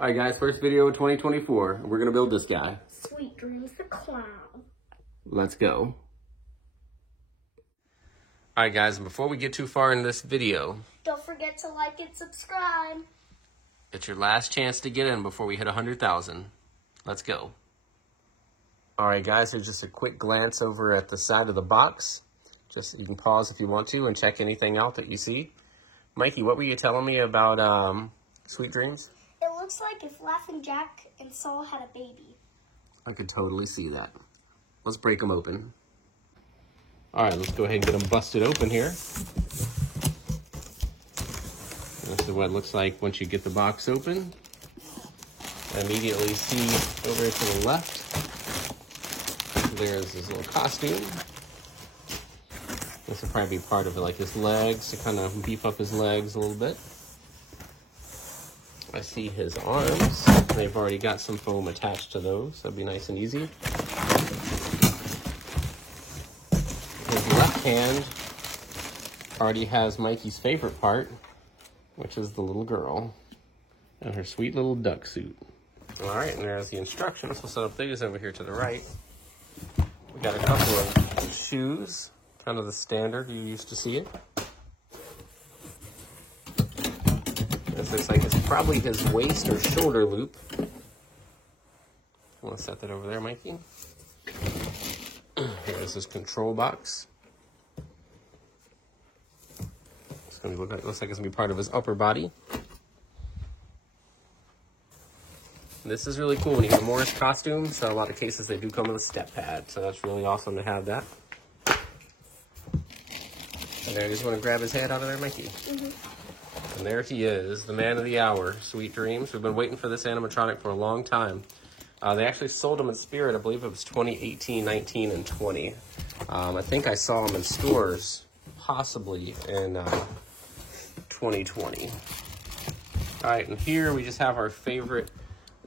All right, guys, first video of 2024. We're gonna build this guy. Sweet Dreams the Clown. Let's go. All right, guys, and before we get too far in this video, Don't forget to like and subscribe. it's your last chance to get in before we hit 100,000. Let's go. All right, guys, here's just a quick glance over at the side of the box. Just, you can pause if you want to and check anything out that you see. Mikey, what were you telling me about Sweet Dreams? It looks like if Laughing Jack and Saul had a baby. I could totally see that. Let's break them open. All right, let's go ahead and get them busted open here. This is what it looks like once you get the box open. Immediately see over to the left, there's his little costume. This will probably be part of it, like his legs, to kind of beef up his legs a little bit. I see his arms. They've already got some foam attached to those. That'll be nice and easy. His left hand already has Mikey's favorite part, which is the little girl and her sweet little duck suit. All right, and there's the instructions. We'll set up these over here to the right. We got a couple of shoes, kind of the standard you used to see it. This looks like it's probably his waist or shoulder loop. I want to set that over there, Mikey. Here's his control box. It's gonna looks like it's gonna be part of his upper body. This is really cool when you have a Morris costume. So a lot of cases they do come with a step pad, so that's really awesome to have that. And there, you just want to grab his head out of there, Mikey. And there he is, the man of the hour, Sweet Dreams. We've been waiting for this animatronic for a long time. They actually sold him in Spirit. I believe it was 2018, 19, and 20. I think I saw him in stores, possibly in 2020. All right, and here we just have our favorite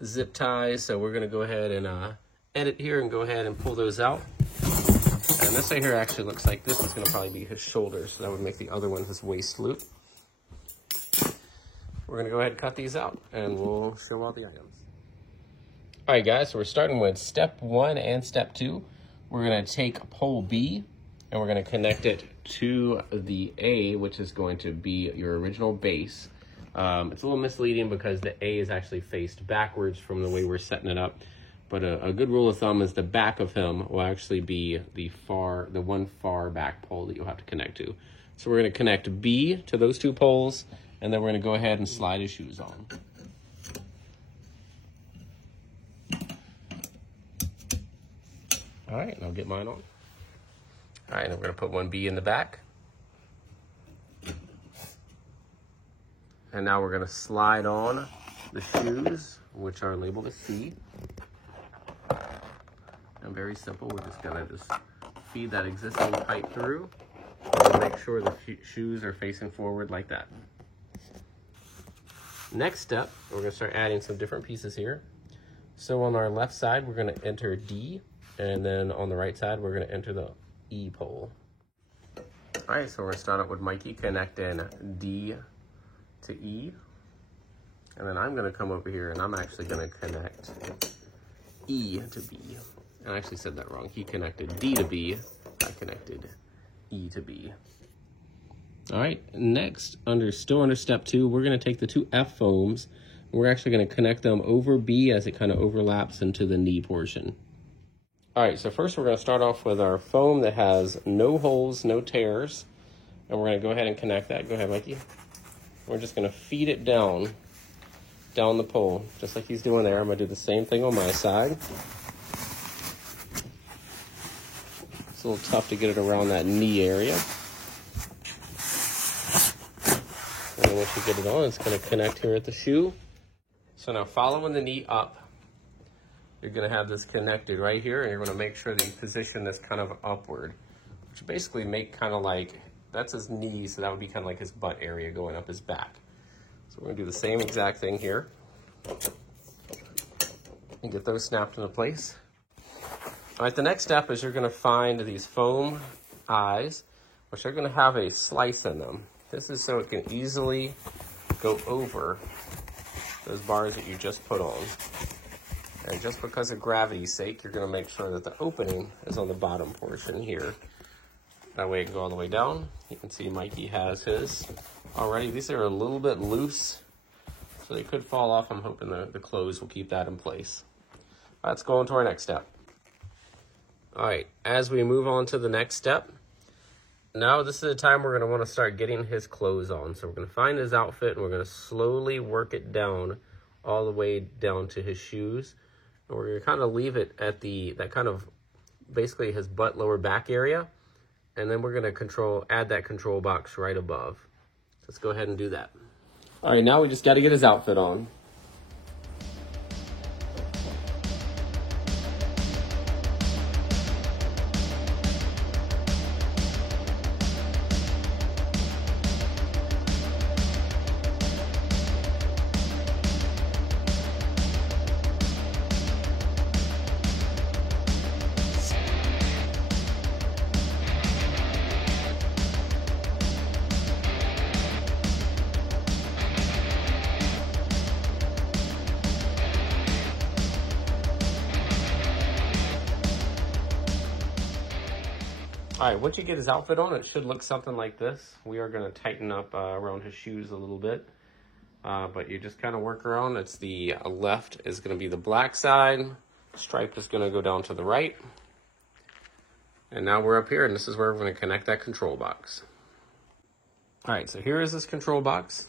zip ties. So we're going to go ahead and edit here and go ahead and pull those out. And this right here actually looks like this is going to probably be his shoulder. So that would make the other one his waist loop. We're going to go ahead and cut these out, and we'll show all the items. All right, guys, so we're starting with step 1 and step 2. We're going to take pole B, and we're going to connect it to the A, which is going to be your original base. It's a little misleading because the A is actually faced backwards from the way we're setting it up. But a good rule of thumb is the back of him will actually be the one far back pole that you'll have to connect to. So we're going to connect B to those two poles, and then we're going to go ahead and slide his shoes on. All right, and I'll get mine on. All right, and we're going to put one B in the back. And now we're going to slide on the shoes, which are labeled as C. And very simple, we're just going to feed that existing pipe through and make sure the shoes are facing forward like that. Next step, we're going to start adding some different pieces here. So on our left side, we're going to enter D, and then on the right side, we're going to enter the E pole. All right, so we're going to start up with Mikey connecting D to E. And then I'm going to come over here, and I'm actually going to connect E to B. I actually said that wrong. He connected D to B. I connected E to B. All right, next, still under step 2, we're going to take the two F foams. We're actually going to connect them over B as it kind of overlaps into the knee portion. All right, so first we're going to start off with our foam that has no holes, no tears. And we're going to go ahead and connect that. Go ahead, Mikey. We're just going to feed it down the pole, just like he's doing there. I'm going to do the same thing on my side. It's a little tough to get it around that knee area. And then once you get it on, it's going to connect here at the shoe. So now following the knee up, you're going to have this connected right here, and you're going to make sure that you position this kind of upward, which basically make kind of like, that's his knee, so that would be kind of like his butt area going up his back. So we're going to do the same exact thing here and get those snapped into place. All right, the next step is you're going to find these foam eyes, which are going to have a slice in them. This is so it can easily go over those bars that you just put on. And just because of gravity's sake, you're going to make sure that the opening is on the bottom portion here. That way it can go all the way down. You can see Mikey has his already. These are a little bit loose, so they could fall off. I'm hoping the clothes will keep that in place. Let's go on to our next step. All right, as we move on to the next step, now this is the time we're going to want to start getting his clothes on. So we're going to find his outfit, and we're going to slowly work it down all the way down to his shoes. And we're going to kind of leave it at that kind of basically his butt lower back area. And then we're going to add that control box right above. Let's go ahead and do that. All right, now we just got to get his outfit on. All right, once you get his outfit on, it should look something like this. We are going to tighten up around his shoes a little bit, but you just kind of work around. It's the left is going to be the black side. Stripe is going to go down to the right. And now we're up here, and this is where we're going to connect that control box. All right, so here is this control box.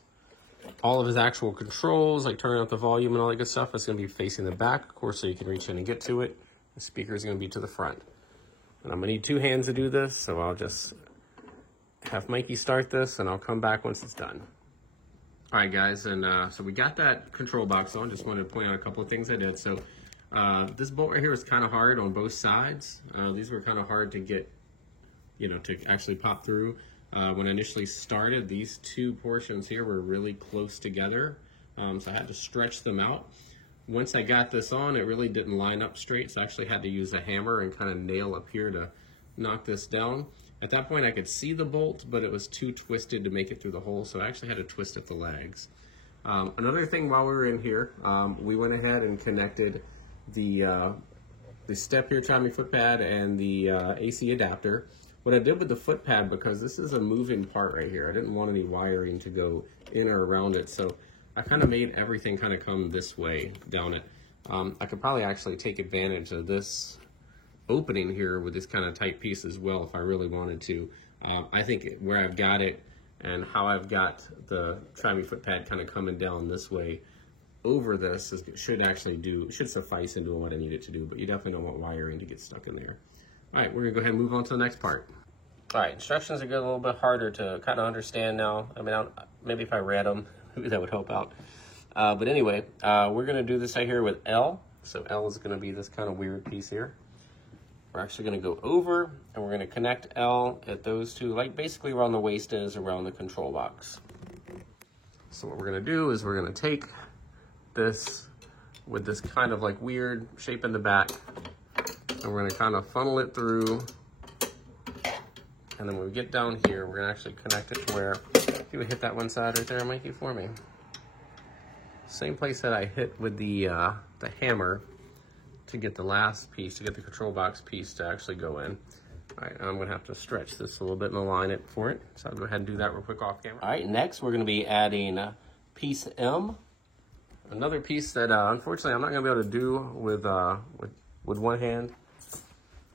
All of his actual controls, like turning up the volume and all that good stuff, is going to be facing the back, of course, so you can reach in and get to it. The speaker is going to be to the front. And I'm going to need 2 hands to do this, so I'll just have Mikey start this, and I'll come back once it's done. All right, guys, and so we got that control box on. Just wanted to point out a couple of things I did. So this bolt right here is kind of hard on both sides. These were kind of hard to get, to actually pop through. When I initially started, these 2 portions here were really close together, so I had to stretch them out. Once I got this on, it really didn't line up straight, so I actually had to use a hammer and kind of nail up here to knock this down. At that point, I could see the bolt, but it was too twisted to make it through the hole, so I actually had to twist at the legs. Another thing while we were in here, we went ahead and connected the step here, Chime foot pad, and the AC adapter. What I did with the foot pad, because this is a moving part right here, I didn't want any wiring to go in or around it, so I kind of made everything kind of come this way down it. I could probably actually take advantage of this opening here with this kind of tight piece as well if I really wanted to. I think where I've got it and how I've got the Chime foot pad kind of coming down this way over this should suffice in doing what I need it to do, but you definitely don't want wiring to get stuck in there. All right, we're gonna go ahead and move on to the next part. All right, instructions are getting a little bit harder to kind of understand now. I mean, maybe if I read them, maybe that would help out. But anyway, we're going to do this right here with L. So L is going to be this kind of weird piece here. We're actually going to go over, and we're going to connect L at those 2, like basically around the waist is around the control box. So what we're going to do is we're going to take this with this kind of like weird shape in the back, and we're going to kind of funnel it through. And then when we get down here, we're going to actually connect it to where you would hit that one side right there, Mikey, for me. Same place that I hit with the hammer to get the last piece, to get the control box piece to actually go in. All right, I'm going to have to stretch this a little bit and align it for it. So I'll go ahead and do that real quick off camera. All right, next we're going to be adding piece M. Another piece that unfortunately I'm not going to be able to do with one hand.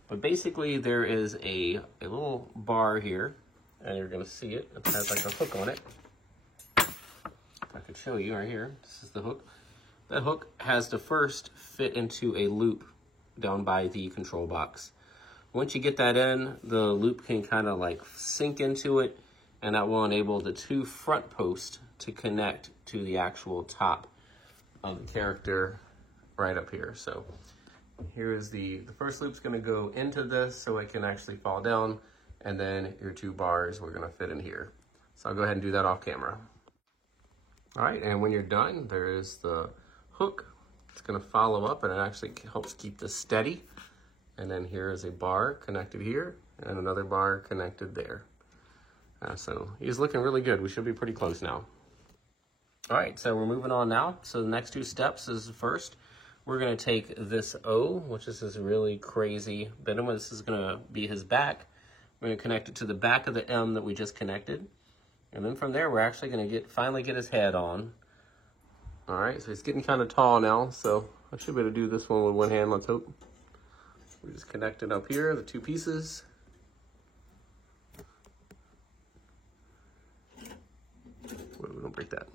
But basically there is a little bar here, and you're going to see it. It has like a hook on it. I could show you right here. This is the hook. That hook has to first fit into a loop down by the control box. Once you get that in, the loop can kind of like sink into it, and that will enable the 2 front posts to connect to the actual top of the character right up here. So here is the first loop's going to go into this so it can actually fall down, and then your 2 bars we're going to fit in here. So I'll go ahead and do that off camera. All right, and when you're done, there is the hook. It's going to follow up, and it actually helps keep this steady. And then here is a bar connected here, and another bar connected there. So he's looking really good. We should be pretty close now. All right, so we're moving on now. So the next two steps is first, we're gonna take this O, which is this really crazy bend. This is gonna be his back. We're gonna connect it to the back of the M that we just connected. And then from there, we're actually gonna finally get his head on. All right, so he's getting kind of tall now, so I should be able to do this one with one hand, let's hope. We just connect it up here, the two pieces. Wait, we don't break that.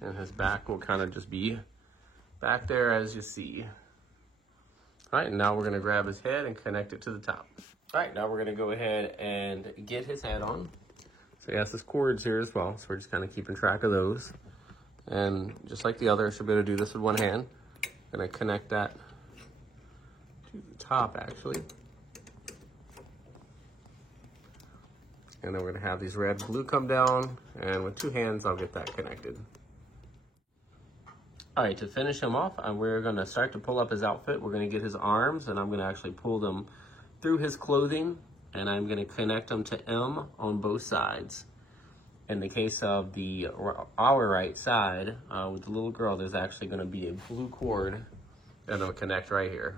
And his back will kind of just be back there as you see. All right, and now we're gonna grab his head and connect it to the top. All right, now we're gonna go ahead and get his head on. So he has his cords here as well, so we're just kind of keeping track of those. And just like the other, I should be able to do this with one hand. Gonna connect that to the top actually. And then we're gonna have these red and blue come down, and with two hands, I'll get that connected. All right, to finish him off, we're gonna start to pull up his outfit. We're gonna get his arms, and I'm gonna actually pull them through his clothing, and I'm gonna connect them to M on both sides. In the case of our right side, with the little girl, there's actually gonna be a blue cord that will connect right here.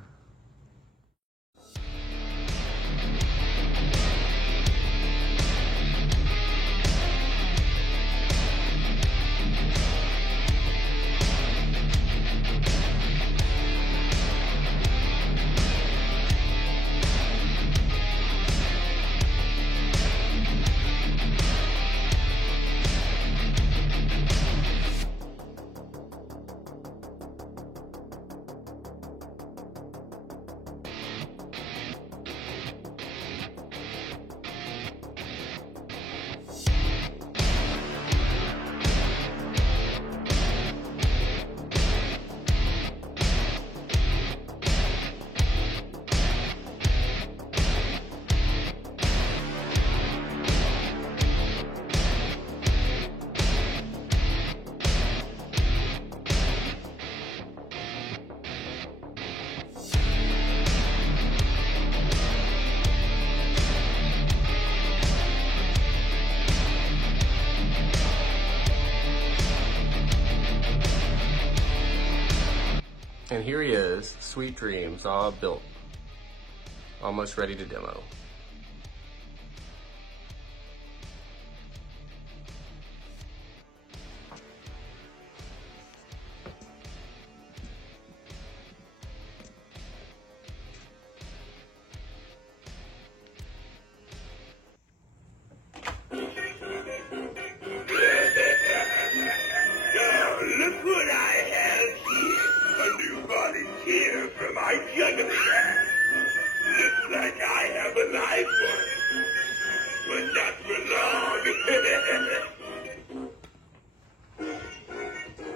And here he is, Sweet Dreams, all built, almost ready to demo. Look what I have here. A new volunteer from our juggling act. Looks like I have a live one, but not for long.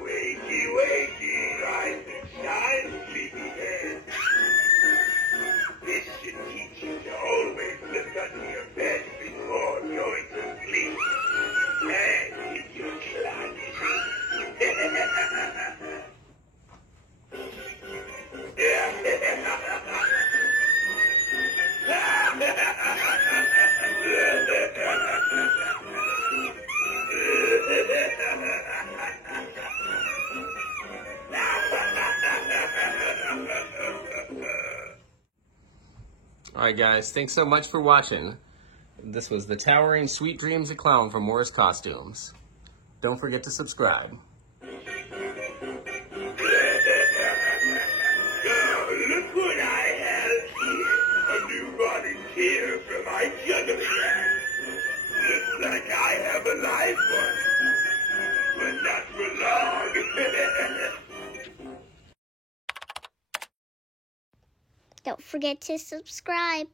Wakey, wakey, rise and shine, sleepyhead. This should teach you to always look under your bed before going to sleep. And in your closet. All right, guys, thanks so much for watching. This was the Towering Sweet Dreams of Clown from Morris Costumes. Don't forget to subscribe. Look what I have here. A new volunteer from my juggling act. Looks like I have a live one, but not for long. Don't forget to subscribe.